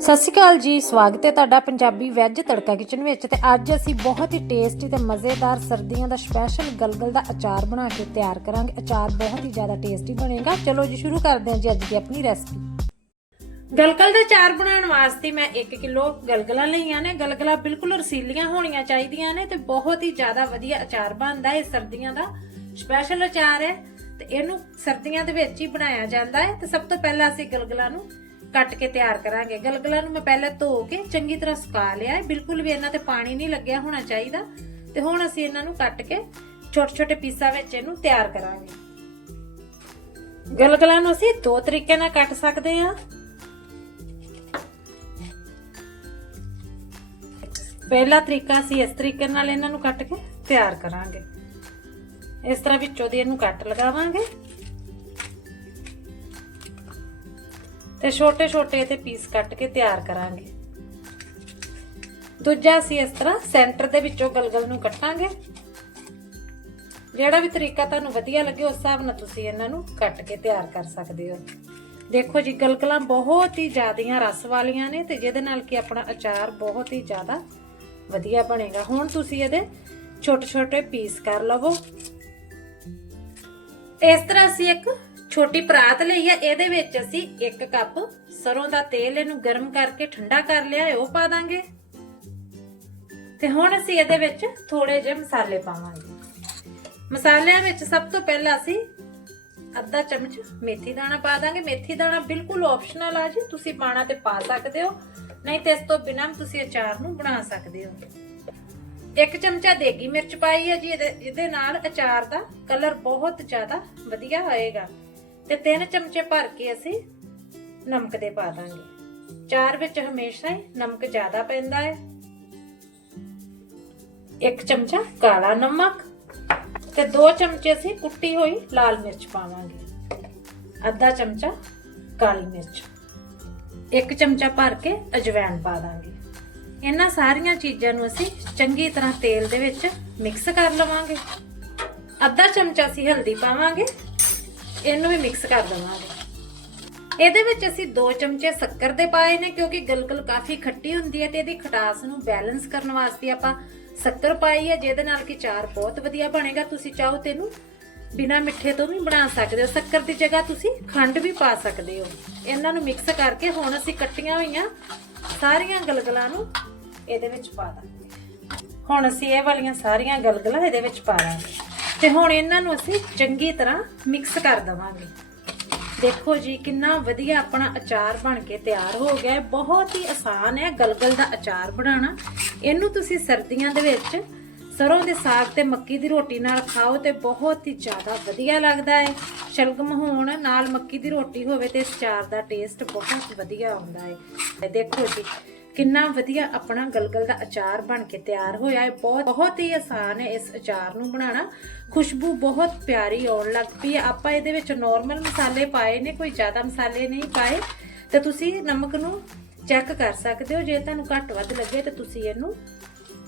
ਸਤਿ ਸ਼੍ਰੀ ਅਕਾਲ ਜੀ, ਸਵਾਗਤ ਹੈ ਤੁਹਾਡਾ ਪੰਜਾਬੀ ਵੈਜ ਤੜਕਾ ਕਿਚਨ ਵਿੱਚ ਤੇ ਅੱਜ ਅਸੀਂ ਬਹੁਤ ਹੀ ਟੇਸਟੀ ਤੇ ਮਜ਼ੇਦਾਰ ਸਰਦੀਆਂ ਦਾ ਸਪੈਸ਼ਲ ਗਲਗਲ ਦਾ ਅਚਾਰ ਬਣਾ ਕੇ ਤਿਆਰ ਕਰਾਂਗੇ। ਅਚਾਰ ਬਹੁਤ ਹੀ ਜ਼ਿਆਦਾ ਟੇਸਟੀ ਬਣੇਗਾ। ਚਲੋ ਜੀ, ਸ਼ੁਰੂ ਕਰਦੇ ਹਾਂ ਜੀ ਅੱਜ ਦੀ ਆਪਣੀ ਰੈਸਪੀ ਗਲਗਲ ਦਾ ਅਚਾਰ ਬਣਾਉਣ ਵਾਸਤੇ ਮੈਂ 1 ਕਿਲੋ ਗਲਗਲਾਂ ਲਈਆਂ ਨੇ। ਗਲਗਲਾਂ ਬਿਲਕੁਲ ਰਸੀਲੀਆਂ ਹੋਣੀਆਂ ਚਾਹੀਦੀਆਂ ਨੇ ਤੇ ਬਹੁਤ ਹੀ ਜ਼ਿਆਦਾ ਵਧੀਆ ਅਚਾਰ ਬਣਦਾ ਹੈ ਸਰਦੀਆਂ ਦਾ। ਸਪੈਸ਼ਲ ਅਚਾਰ ਹੈ ਤੇ ਇਹਨੂੰ ਸਰਦੀਆਂ ਦੇ ਵਿੱਚ ਹੀ ਬਣਾਇਆ ਜਾਂਦਾ ਹੈ ਤੇ ਸਭ ਤੋਂ ਪਹਿਲਾਂ ਅਸੀਂ ਗਲਗਲਾਂ ਨੂੰ ਕੱਟ ਕੇ ਤਿਆਰ ਕਰਾਂਗੇ। ਗਲਗਲਾਂ ਨੂੰ ਮੈਂ ਪਹਿਲਾਂ ਧੋ ਕੇ ਚੰਗੀ ਤਰ੍ਹਾਂ ਸੁਕਾ ਲਿਆ ਹੈ। ਬਿਲਕੁਲ ਵੀ ਇਹਨਾਂ ਤੇ ਪਾਣੀ ਨਹੀਂ ਲੱਗਿਆ ਹੋਣਾ ਚਾਹੀਦਾ। ਤੇ ਹੁਣ ਅਸੀਂ ਇਹਨਾਂ ਨੂੰ ਕੱਟ ਕੇ ਛੋਟੇ ਛੋਟੇ ਪੀਸਾਂ ਵਿੱਚ ਇਹਨੂੰ ਤਿਆਰ ਕਰਾਂਗੇ। ਗਲਗਲਾਂ ਨੂੰ ਅਸੀਂ ਦੋ ਤਰੀਕੇ ਨਾਲ ਕੱਟ ਸਕਦੇ ਹਾਂ। ਪਹਿਲਾ ਤਰੀਕਾ ਅਸੀਂ ਇਸ ਤਰੀਕੇ ਨਾਲ ਇਹਨਾਂ ਨੂੰ ਕੱਟ ਕੇ ਤਿਆਰ ਕਰਾਂਗੇ। ਇਸ ਤਰ੍ਹਾਂ ਵਿੱਚੋਂ ਦੀ ਇਹਨੂੰ ਕੱਟ ਲਗਾਵਾਂਗੇ। ਤੇ ਛੋਟੇ ਛੋਟੇ ਇਹਦੇ ਪੀਸ ਕੱਟ ਕੇ ਤਿਆਰ ਕਰਾਂਗੇ। ਦੂਜਾ ਅਸੀਂ ਇਸ ਤਰ੍ਹਾਂ ਸੈਂਟਰ ਦੇ ਵਿੱਚੋਂ ਗਲਗਲ ਨੂੰ ਕੱਟਾਂਗੇ। ਜਿਹੜਾ ਵੀ ਤਰੀਕਾ ਤੁਹਾਨੂੰ ਵਧੀਆ ਲੱਗੇ, ਉਸ ਹਿਸਾਬ ਨਾਲ ਤੁਸੀਂ ਇਹਨਾਂ ਨੂੰ ਕੱਟ ਕੇ ਤਿਆਰ ਕਰ ਸਕਦੇ ਹੋ। ਦੇਖੋ ਜੀ, ਗਲਗਲਾਂ ਬਹੁਤ ਹੀ ਜ਼ਿਆਦੀਆਂ ਰਸ ਵਾਲੀਆਂ ਨੇ ਤੇ ਜਿਹਦੇ ਨਾਲ ਕਿ ਆਪਣਾ ਅਚਾਰ ਬਹੁਤ ਹੀ ਜ਼ਿਆਦਾ ਵਧੀਆ ਬਣੇਗਾ। ਹੁਣ ਤੁਸੀਂ ਇਹਦੇ ਛੋਟੇ ਛੋਟੇ ਪੀਸ ਕਰ ਲਵੋ। ਇਸ ਤਰ੍ਹਾਂ ਅਸੀਂ ਇੱਕ ਛੋਟੀ ਪਰਾਤ ਲਈ ਹੈ, ਇਹਦੇ ਵਿੱਚ ਅਸੀਂ 1 ਕੱਪ ਸਰੋਂ ਦਾ ਤੇਲ ਇਹਨੂੰ ਗਰਮ ਕਰਕੇ ਠੰਡਾ ਕਰ ਲਿਆ ਉਹ ਪਾ ਦਾਂਗੇ। ਤੇ ਹੁਣ ਅਸੀਂ ਇਹਦੇ ਵਿੱਚ ਥੋੜੇ ਜਿਹੇ ਮਸਾਲੇ ਪਾਵਾਂਗੇ। ਮਸਾਲਿਆਂ ਵਿੱਚ ਸਭ ਤੋਂ ਪਹਿਲਾਂ ਅਸੀਂ ਅੱਧਾ ਚਮਚ ਮੇਥੀ ਦਾਣਾ ਪਾ ਦਾਂਗੇ। ਮੇਥੀ ਦਾਣਾ ਬਿਲਕੁਲ ਆਪਸ਼ਨਲ ਆ ਜੀ, ਤੁਸੀਂ ਪਾਣਾ ਤੇ ਪਾ ਸਕਦੇ ਹੋ। ਨਹੀਂ ਤੇ ਇਸ ਤੋਂ ਬਿਨਾਂ ਤੁਸੀਂ ਅਚਾਰ ਨੂੰ ਬਣਾ ਸਕਦੇ ਹੋ। ਇੱਕ ਚਮਚਾ ਦੇਗੀ ਮਿਰਚ ਪਾਈ ਹੈ ਜੀ, ਇਹਦੇ ਇਹਦੇ ਨਾਲ ਅਚਾਰ ਦਾ ਕਲਰ ਬਹੁਤ ਜ਼ਿਆਦਾ ਵਧੀਆ ਆਏਗਾ ਤੇ ਤਿੰਨ ਚਮਚੇ ਭਰ ਕੇ ਅਸੀਂ ਨਮਕ ਦੇ ਪਾ ਦਾਂਗੇ। ਚਾਰ ਵਿੱਚ ਹਮੇਸ਼ਾ ਹੀ ਨਮਕ ਜ਼ਿਆਦਾ ਪੈਂਦਾ ਹੈ। ਇੱਕ ਚਮਚਾ ਕਾਲਾ ਨਮਕ ਤੇ ਦੋ ਚਮਚੇ ਅਸੀਂ ਕੁੱਟੀ ਹੋਈ ਲਾਲ ਮਿਰਚ ਪਾਵਾਂਗੇ। ਅੱਧਾ ਚਮਚਾ ਕਾਲੀ ਮਿਰਚ। ਇੱਕ ਚਮਚਾ ਭਰ ਕੇ ਅਜਵਾਇਣ ਪਾ ਦਾਂਗੇ। ਇਹਨਾਂ ਸਾਰੀਆਂ ਚੀਜ਼ਾਂ ਨੂੰ ਅਸੀਂ ਚੰਗੀ ਤਰ੍ਹਾਂ ਤੇਲ ਦੇ ਵਿੱਚ ਮਿਕਸ ਕਰ ਲਵਾਂਗੇ। ਅੱਧਾ ਚਮਚਾ ਅਸੀਂ ਹਲਦੀ ਪਾਵਾਂਗੇ। ਇਹਨੂੰ ਵੀ ਮਿਕਸ ਕਰ ਦਵਾਂਗੇ। ਇਹਦੇ ਵਿੱਚ ਅਸੀਂ 2 ਚਮਚੇ ਸ਼ੱਕਰ ਦੇ ਪਾਏ ਨੇ, ਕਿਉਂਕਿ ਗਲਗਲ ਕਾਫੀ ਖੱਟੀ ਹੁੰਦੀ ਹੈ ਤੇ ਇਹਦੀ ਖਟਾਸ ਨੂੰ ਬੈਲੈਂਸ ਕਰਨ ਵਾਸਤੇ ਆਪਾਂ ਸ਼ੱਕਰ ਪਾਈ ਹੈ, ਜਿਹਦੇ ਨਾਲ ਕਿ ਚਾਰ ਬਹੁਤ ਵਧੀਆ ਬਣੇਗਾ। ਤੁਸੀਂ ਚਾਹੋ ਤੇ ਇਹਨੂੰ ਬਿਨਾ ਮਿੱਠੇ ਤੋਂ ਵੀ ਬਣਾ ਸਕਦੇ ਹੋ। ਸ਼ੱਕਰ ਦੀ ਜਗ੍ਹਾ ਤੁਸੀਂ ਖੰਡ ਵੀ ਪਾ ਸਕਦੇ ਹੋ। ਇਹਨਾਂ ਨੂੰ ਮਿਕਸ ਕਰਕੇ ਹੁਣ ਅਸੀਂ ਕੱਟੀਆਂ ਹੋਈਆਂ ਸਾਰੀਆਂ ਗਲਗਲਾਂ ਨੂੰ ਇਹਦੇ ਵਿੱਚ ਪਾ ਦਾਂਗੇ। ਹੁਣ ਅਸੀਂ ਇਹ ਵਾਲੀਆਂ ਸਾਰੀਆਂ ਗਲਗਲਾਂ ਇਹਦੇ ਵਿੱਚ ਪਾ ਦਾਂਗੇ। ਤੇ ਹੁਣ ਇਹਨਾਂ ਨੂੰ ਅਸੀਂ ਚੰਗੀ ਤਰ੍ਹਾਂ ਮਿਕਸ ਕਰ ਦਵਾਂਗੇ। ਦੇਖੋ ਜੀ, ਕਿੰਨਾ ਵਧੀਆ ਆਪਣਾ ਅਚਾਰ ਬਣ ਕੇ ਤਿਆਰ ਹੋ ਗਿਆ ਹੈ। ਬਹੁਤ ਹੀ ਆਸਾਨ ਹੈ ਗਲਗਲ ਦਾ ਅਚਾਰ ਬਣਾਉਣਾ। ਇਹਨੂੰ ਤੁਸੀਂ ਸਰਦੀਆਂ ਦੇ ਵਿੱਚ ਸਰੋਂ ਦੇ ਸਾਗ ਤੇ ਮੱਕੀ ਦੀ ਰੋਟੀ ਨਾਲ ਖਾਓ ਤੇ ਬਹੁਤ ਹੀ ਜ਼ਿਆਦਾ ਵਧੀਆ ਲੱਗਦਾ ਹੈ। ਸ਼ਲਗਮ ਹੋਣ ਨਾਲ ਮੱਕੀ ਦੀ ਰੋਟੀ ਹੋਵੇ ਤੇ ਇਸ ਅਚਾਰ ਦਾ ਟੇਸਟ ਬਹੁਤ ਵਧੀਆ ਆਉਂਦਾ ਹੈ। ਤੇ ਦੇਖੋ ਜੀ ਕਿੰਨਾ ਵਧੀਆ ਆਪਣਾ ਗਲਗਲ ਦਾ ਅਚਾਰ ਬਣ ਕੇ ਤਿਆਰ ਹੋਇਆ ਹੈ। ਬਹੁਤ ਬਹੁਤ ਹੀ ਆਸਾਨ ਹੈ ਇਸ ਅਚਾਰ ਨੂੰ ਬਣਾਉਣਾ। ਖੁਸ਼ਬੂ ਬਹੁਤ ਪਿਆਰੀ ਆਉਣ ਲੱਗ ਪਈ ਹੈ। ਆਪਾਂ ਇਹਦੇ ਵਿੱਚ ਨਾਰਮਲ ਮਸਾਲੇ ਪਾਏ ਨੇ, ਕੋਈ ਜ਼ਿਆਦਾ ਮਸਾਲੇ ਨਹੀਂ ਪਾਏ। ਤੇ ਤੁਸੀਂ ਨਮਕ ਨੂੰ ਚੈੱਕ ਕਰ ਸਕਦੇ ਹੋ। ਜੇ ਤੁਹਾਨੂੰ ਘੱਟ ਵੱਧ ਲੱਗੇ ਤੇ ਤੁਸੀਂ ਇਹਨੂੰ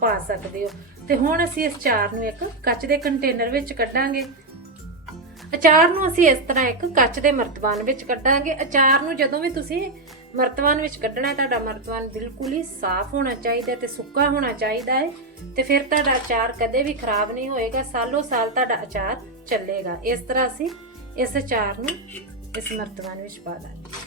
ਪਾ ਸਕਦੇ ਹੋ। ਤੇ ਹੁਣ ਅਸੀਂ ਇਸ ਚਾਰ ਨੂੰ ਇੱਕ ਕੱਚ ਦੇ ਕੰਟੇਨਰ ਵਿੱਚ ਕੱਢਾਂਗੇ। ਅਚਾਰ ਨੂੰ ਅਸੀਂ ਇਸ ਤਰ੍ਹਾਂ ਇੱਕ ਕੱਚ ਦੇ ਮਰਤਬਾਨ ਵਿੱਚ ਕੱਢਾਂਗੇ। ਅਚਾਰ ਨੂੰ ਜਦੋਂ ਵੀ ਤੁਸੀਂ ਮਰਤਬਾਨ ਵਿੱਚ ਕੱਢਣਾ ਹੈ, ਤੁਹਾਡਾ ਮਰਤਵਾਨ ਬਿਲਕੁਲ ਹੀ ਸਾਫ਼ ਹੋਣਾ ਚਾਹੀਦਾ ਹੈ ਤੇ ਸੁੱਕਾ ਹੋਣਾ ਚਾਹੀਦਾ ਹੈ ਤੇ ਫਿਰ ਤੁਹਾਡਾ ਅਚਾਰ ਕਦੇ ਵੀ ਖਰਾਬ ਨਹੀਂ ਹੋਏਗਾ, ਸਾਲੋ ਸਾਲ ਤੁਹਾਡਾ ਅਚਾਰ ਚੱਲੇਗਾ। ਇਸ ਤਰ੍ਹਾਂ ਅਸੀਂ ਇਸ ਅਚਾਰ ਨੂੰ ਇਸ ਮਰਤਬਾਨ ਵਿੱਚ ਪਾ ਦਾਂਗੇ।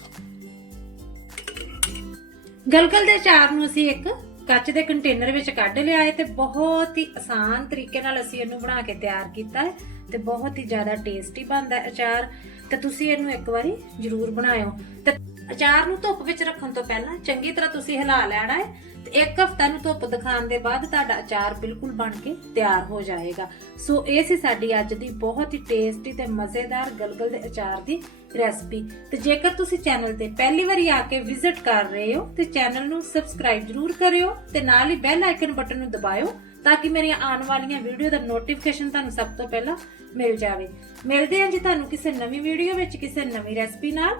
ਗਲਗਲ ਦੇ ਅਚਾਰ ਨੂੰ ਅਸੀਂ ਇੱਕ ਕੱਚ ਦੇ ਕੰਟੇਨਰ ਵਿੱਚ ਕੱਢ ਲਿਆ ਹੈ ਤੇ ਬਹੁਤ ਹੀ ਆਸਾਨ ਤਰੀਕੇ ਨਾਲ ਅਸੀਂ ਇਹਨੂੰ ਬਣਾ ਕੇ ਤਿਆਰ ਕੀਤਾ ਹੈ ਤੇ ਬਹੁਤ ਹੀ ਜ਼ਿਆਦਾ ਟੇਸਟੀ ਬਣਦਾ ਹੈ ਅਚਾਰ। ਤੇ ਤੁਸੀਂ ਇਹਨੂੰ ਇੱਕ ਵਾਰੀ ਜ਼ਰੂਰ ਬਣਾਇਓ। ਤੇ ਅਚਾਰ ਨੂੰ ਧੁੱਪ ਵਿੱਚ ਰੱਖਣ ਤੋਂ ਪਹਿਲਾਂ ਚੰਗੀ ਤਰ੍ਹਾਂ ਤੁਸੀਂ ਹਿਲਾ ਲੈਣਾ ਹੈ ਤੇ ਇੱਕ ਹਫ਼ਤਾ ਨੂੰ ਧੁੱਪ ਦਿਖਾਉਣ ਦੇ ਬਾਅਦ ਤੁਹਾਡਾ ਅਚਾਰ ਬਿਲਕੁਲ ਬਣ ਕੇ ਤਿਆਰ ਹੋ ਜਾਏਗਾ। ਸੋ ਇਹ ਸੀ ਸਾਡੀ ਅੱਜ ਦੀ ਬਹੁਤ ਹੀ ਟੇਸਟੀ ਤੇ ਮਜ਼ੇਦਾਰ ਗਲਗਲ ਦੇ ਅਚਾਰ ਦੀ ਰੈਸਪੀ ਤੇ ਜੇਕਰ ਤੁਸੀਂ ਚੈਨਲ ਤੇ ਪਹਿਲੀ ਵਾਰੀ ਆ ਕੇ ਵਿਜ਼ਿਟ ਕਰ ਰਹੇ ਹੋ, ਤੇ ਚੈਨਲ ਨੂੰ ਸਬਸਕ੍ਰਾਈਬ ਜ਼ਰੂਰ ਕਰਿਓ ਤੇ ਨਾਲ ਹੀ ਬੈਲ ਆਈਕਨ ਬਟਨ ਨੂੰ ਦਬਾਇਓ ਤਾਂ ਕਿ ਮੇਰੀਆਂ ਆਉਣ ਵਾਲੀਆਂ ਵੀਡੀਓ ਦਾ ਨੋਟੀਫਿਕੇਸ਼ਨ ਤੁਹਾਨੂੰ ਸਭ ਤੋਂ ਪਹਿਲਾਂ ਮਿਲ ਜਾਵੇ। ਮਿਲਦੇ ਹਾਂ ਜੀ ਤੁਹਾਨੂੰ ਕਿਸੇ ਨਵੀਂ ਵੀਡੀਓ ਵਿੱਚ, ਕਿਸੇ ਨਵੀਂ ਰੈਸਪੀ ਨਾਲ।